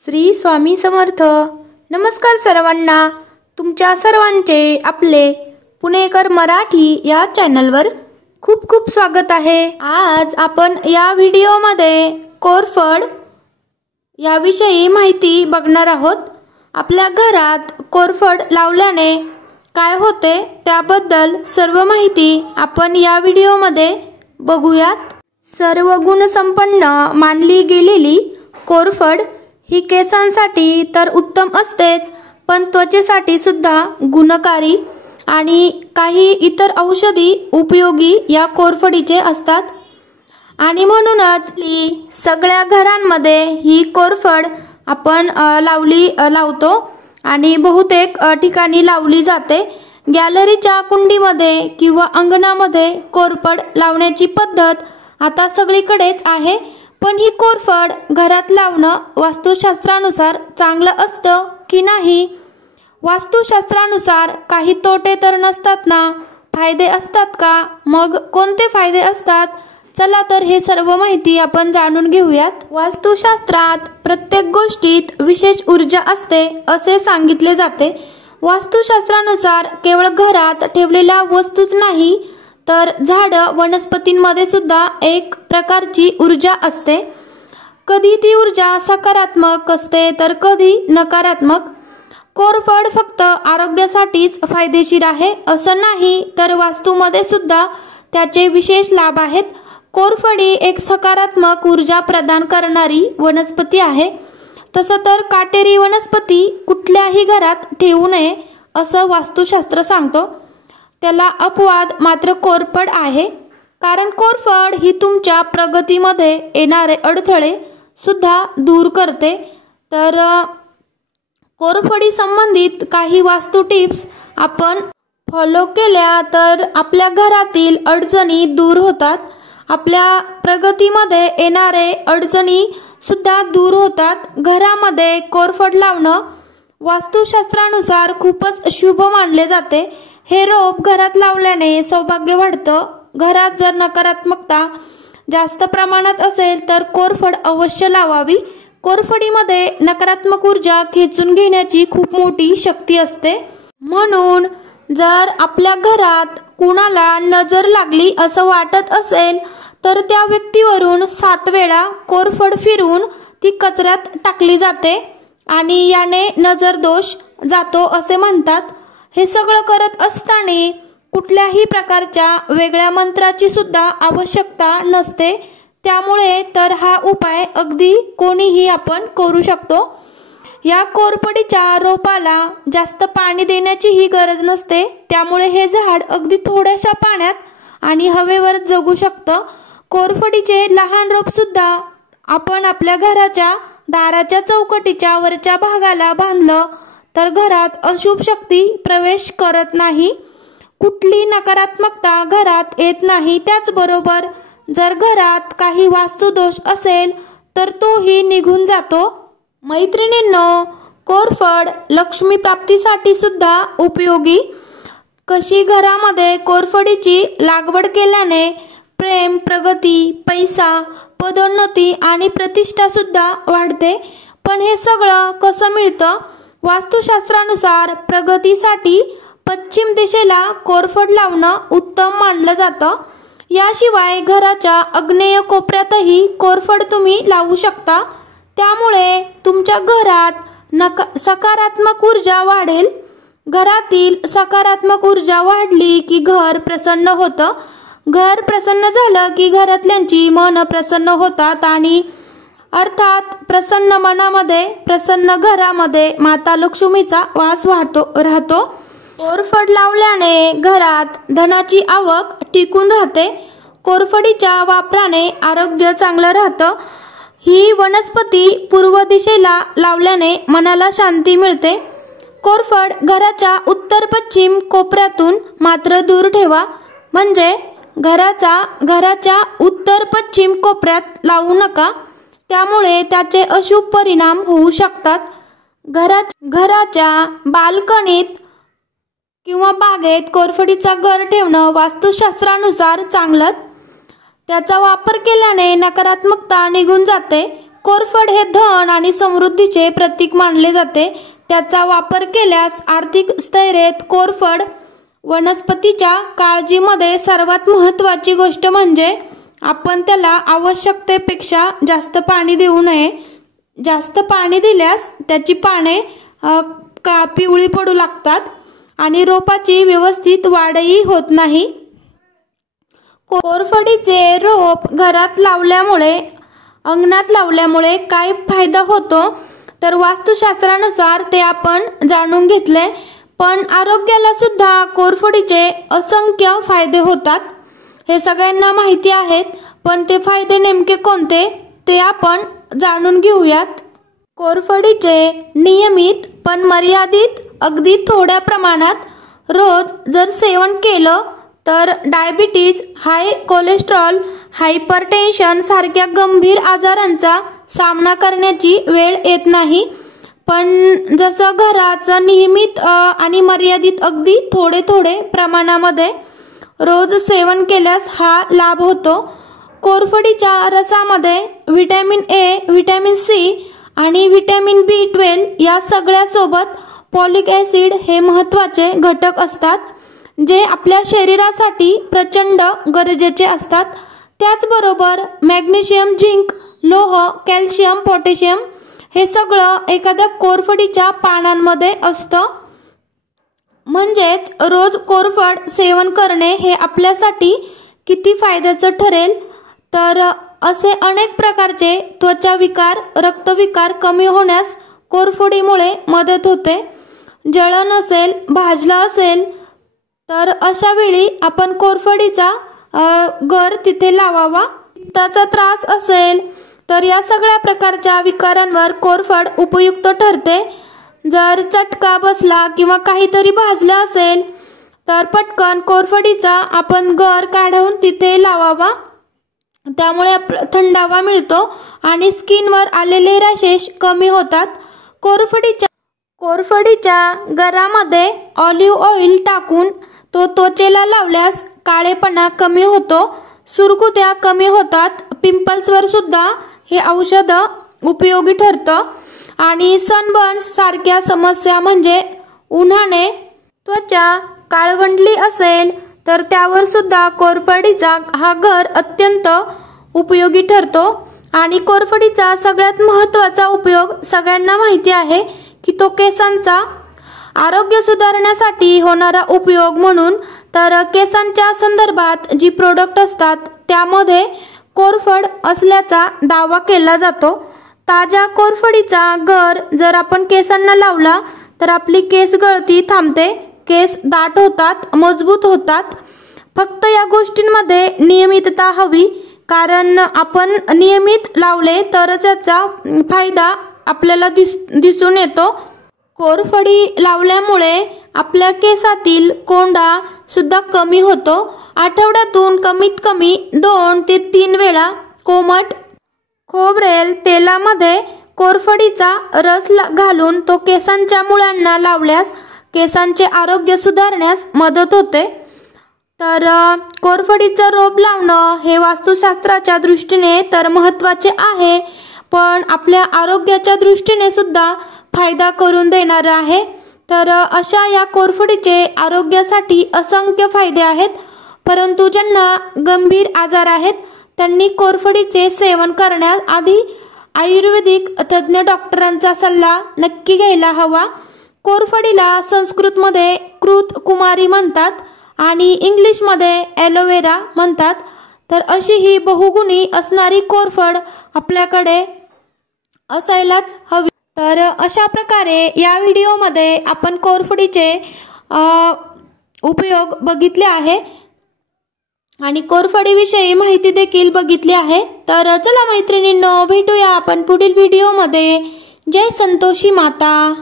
श्री स्वामी समर्थ। नमस्कार सर्वांना, तुमच्या सर्वांचे आपले पुणेकर मराठी या चॅनलवर खूप खूप स्वागत आहे। आज आपण या व्हिडिओमध्ये कोरफड याविषयी माहिती बघणार आहोत। आपल्या घरात कोरफड लावल्याने काय होते त्याबद्दल सर्व माहिती आपण या व्हिडिओमध्ये बघूयात। सर्व गुणसंपन्न मानली गेलेली कोरफड ही केसांसाठी तर उत्तम असतेच, पण त्वचेसाठी सुद्धा गुणकारी आणि काही इतर औषधी उपयोगी या कोरफडीचे असतात। आणि म्हणूनच सगळ्या घरांमध्ये ही कोरफड आपण लावतो आणि बहुतेक ठिकाणी लावली जाते। गॅलरीच्या कुंडीमध्ये किंवा अंगणामध्ये कोरफड लावण्याची पद्धत आता सगळीकडेच आहे, पण ही कोरफड घरात लावणं वास्तुशास्त्रानुसार चांगलं असतं की नाही? वास्तुशास्त्रानुसार काही तोटे तर नसतात ना? फायदे असतात का? मग कोणते फायदे असतात? चला तर हे सर्व माहिती आपण जाणून घेऊयात। वास्तुशास्त्रात प्रत्येक गोष्टीत विशेष ऊर्जा असते असे सांगितले जाते। वास्तुशास्त्रानुसार केवळ घरात ठेवलेल्या वस्तूच नाही, तर झाड वनस्पतींमध्ये सुद्धा एक प्रकारची ऊर्जा असते। कधी ती ऊर्जा सकारात्मक असते तर कधी नकारात्मक। कोरफड फक्त आरोग्यासाठीच फायदेशीर आहे असं नाही, तर वास्तूमध्ये सुद्धा त्याचे विशेष लाभ आहेत। कोरफड ही एक सकारात्मक ऊर्जा प्रदान करणारी वनस्पती आहे। तसं तर काटेरी वनस्पती कुठल्याही घरात ठेवू नये असं वास्तुशास्त्र सांगतो। त्याला अपवाद मात्र कोरफड आहे, कारण कोरफड ही तुमच्या प्रगतीमध्ये येणारे अडथळे सुद्धा दूर करते। तर कोरफडी संबंधित काही वास्तू टिप्स आपण फॉलो केल्या तर आपल्या घरातील अडचणी दूर होतात। आपल्या प्रगतीमध्ये येणारे अडचणी सुद्धा दूर होतात। घरामध्ये कोरफड लावणं वास्तुशास्त्रानुसार खूपच शुभ मानले जाते। हे रोप घरात लावल्याने सौभाग्य वाढतं। घरात जर नकारात्मकता जास्त प्रमाणात असेल तर कोरफड अवश्य लावावी। कोरफडीमध्ये नकारात्मक ऊर्जा खेचून घेण्याची खूप मोठी शक्ती असते। म्हणून जर आपल्या घरात कुणाला नजर लागली असं वाटत असेल तर त्या व्यक्तीवरून 7 वेळा कोरफड फिरवून ती कचऱ्यात टाकली जाते आणि याने नजर दोष जातो असे म्हणतात। हे सगळं करत असताना कुठल्याही प्रकारच्या वेगळ्या मंत्राची सुद्धा आवश्यकता नसते। त्यामुळे तर हा उपाय अगदी कोणीही आपण करू शकतो। या कोरफडीच्या रोपाला जास्त पाणी देण्याचीही गरज नसते, त्यामुळे हे झाड अगदी थोड्याशा पाण्यात आणि हवेवर जगू शकतं। कोरफडीचे लहान रोप सुद्धा आपण आपल्या घराच्या दाराच्या चौकटीच्या वरच्या भागाला बांधलं तर घरात अशुभ शक्ती प्रवेश करत नाही, कुठली नकारात्मकता घरात येत नाही। त्याचबरोबर जर घरात काही वास्तुदोष असेल तर तोही निघून जातो। मैत्रिणींनो, कोरफड लक्ष्मी प्राप्तीसाठी सुद्धा उपयोगी। कशी घरामध्ये कोरफडीची लागवड केल्याने प्रेम, प्रगती, पैसा, पदोन्नती आणि प्रतिष्ठा सुद्धा वाढते। पण हे सगळं कसं मिळतं? वास्तुशास्त्रानुसार प्रगतीसाठी पश्चिम दिशेला कोरफड लावणं उत्तम मानलं जातं। याशिवाय घराच्या आग्नेय कोपऱ्यातही कोरफड तुम्ही लावू शकता। त्यामुळे तुमच्या घरात सकारात्मक ऊर्जा वाढेल। घरातील सकारात्मक ऊर्जा वाढली की घर प्रसन्न होतं। घर प्रसन्न झालं की घरातल्यांची मन प्रसन्न होतात आणि अर्थात प्रसन्न मनामध्ये प्रसन्न घरामध्ये माता लक्ष्मीचा वास राहतो। कोरफड लावल्याने घरात धनाची आवक टिकून राहते। कोरफडीच्या वापराने आरोग्य चांगलं राहतं। ही वनस्पती पूर्व दिशेला लावल्याने मनाला शांती मिळते। कोरफड घराच्या उत्तर पश्चिम कोपऱ्यातून मात्र दूर ठेवा, म्हणजे घराच्या उत्तर पश्चिम कोपऱ्यात लावू नका, त्यामुळे त्याचे अशुभ परिणाम होऊ शकतात। घराच्या बाल्कनीत किंवा बागेत कोरफडीचा घर ठेवणं वास्तुशास्त्रानुसार चांगलंच। त्याचा वापर केल्याने नकारात्मकता निघून जाते। कोरफड हे धन आणि समृद्धीचे प्रतीक मानले जाते। त्याचा वापर केल्यास आर्थिक स्थैर्यात कोरफड वनस्पतीच्या काळजीमध्ये सर्वात महत्त्वाची गोष्ट म्हणजे आपण त्याला आवश्यकतेपेक्षा जास्त पाणी देऊ नये। जास्त पाणी दिल्यास त्याची पाने पिवळी पडू लागतात आणि रोपाची व्यवस्थित वाढही होत नाही। कोरफडीचे रोप घरात लावल्यामुळे अंगणात लावल्यामुळे काय फायदा होतो तर वास्तुशास्त्रानुसार ते आपण जाणून घेतले। पण आरोग्याला सुद्धा कोरफडीचे असंख्य फायदे होतात, हे सगळ्यांना माहिती आहेत। पण ते फायदे नेमके कोणते ते आपण जाणून घेऊयात। कोरफडीचे नियमित पण मर्यादित अगदी थोड्या प्रमाणात रोज जर सेवन केलं तर डायबिटीज, हाय कोलेस्ट्रॉल, हायपरटेन्शन सारख्या गंभीर आजारांचा सामना करण्याची वेळ येत नाही। पण जसं घराचं नियमित आणि मर्यादित अगदी थोडे थोडे प्रमाणामध्ये रोज सेवन केल्यास हा लाभ होतो। कोरफडीच्या रसामध्ये व्हिटॅमिन ए, व्हिटॅमिन सी आणि व्हिटॅमिन B12 या सगळ्या सोबत फॉलिक ऍसिड हे महत्त्वाचे घटक असतात, जे आपल्या शरीरासाठी प्रचंड गरजेचे असतात। त्याचबरोबर मॅग्नेशियम, झिंक, लोह, कॅल्शियम, पोटॅशियम हे सगळं एखाद्या कोरफडीच्या पानांमध्ये असतं। म्हणजेच रोज कोरफड सेवन करणे हे आपल्यासाठी किती फायद्याचं ठरेल तर असे अनेक प्रकारचे त्वचा विकार, रक्तविकार कमी होण्यास कोरफडीमुळे मदत होते। जळण असेल, भाजलं असेल तर अशा वेळी आपण कोरफडीचा गर तिथे लावावा। पित्ताचा त्रास असेल तर या सगळ्या प्रकारच्या विकारांवर कोरफड उपयुक्त ठरते। जर चटका बसला किंवा काहीतरी भाजलं असेल तर पटकन कोरफडीचा आपण गर काढून तिथे लावावा, त्यामुळे थंडावा मिळतो आणि स्किनवर आलेले रॅशेस कमी होतात। कोरफडीच्या गरामध्ये ऑलिव्ह ऑइल टाकून तो त्वचेला लावल्यास काळेपणा कमी होतो, सुरकुत्या कमी होतात, पिंपल्सवर सुद्धा हे औषध उपयोगी ठरतं आणि सनबर्न्स सारख्या समस्या म्हणजे उन्हाने त्वचा काळवंडली असेल तर त्यावर सुद्धा कोरफडीचा हा गर अत्यंत उपयोगी ठरतो। आणि कोरफडीचा सगळ्यात महत्त्वाचा उपयोग सगळ्यांना माहिती आहे की तो केसांचा आरोग्य सुधारण्यासाठी होणारा उपयोग म्हणून। तर केसांच्या संदर्भात जी प्रोडक्ट असतात त्यामध्ये कोरफड असल्याचा दावा केला जातो। ताज्या कोरफडीचा गर जर आपण केसांना लावला तर आपली केस गळती थांबते, केस दाट होतात, मजबूत होतात। फक्त या गोष्टींमध्ये नियमितता हवी, कारण आपण नियमित लावले तरच याचा फायदा आपल्याला दिसून येतो। कोरफडी लावल्यामुळे आपल्या केसातील कोंडा सुद्धा कमी होतो। आठवड्यातून कमीत कमी 2 ते 3 वेळा कोमट खोबरेल तेलामध्ये कोरफडीचा रस घालून तो केसांच्या मुळांना लावल्यास केसांचे आरोग्य सुधारण्यास मदत होते। तर कोरफडीचं रोप लावणं हे वास्तुशास्त्राच्या दृष्टीने तर महत्त्वाचे आहे, पण आपल्या आरोग्याच्या दृष्टीने सुद्धा फायदा करून देणार आहे। तर अशा या कोरफडीचे आरोग्यासाठी असंख्य फायदे आहेत, परंतु ज्यांना गंभीर आजार आहेत त्यांनी कोरफडीचे सेवन करण्याआधी आयुर्वेदिक तज्ज्ञ डॉक्टरांचा सल्ला नक्की घ्यायला हवा। कोरफडीला संस्कृतमध्ये कृत कुमारी म्हणतात आणि इंग्लिशमध्ये एलोवेरा म्हणतात। तर अशी ही बहुगुणी असणारी कोरफड आपल्याकडे असायलाच हवी। तर अशा प्रकारे या व्हिडिओमध्ये आपण कोरफडीचे उपयोग बघितले आहे आणि कोरफडीविषयी माहिती देखील बघितली आहे। तर चला मैत्रिणींनो, भेटूया आपण पुढील व्हिडिओमध्ये। जय संतोषी माता।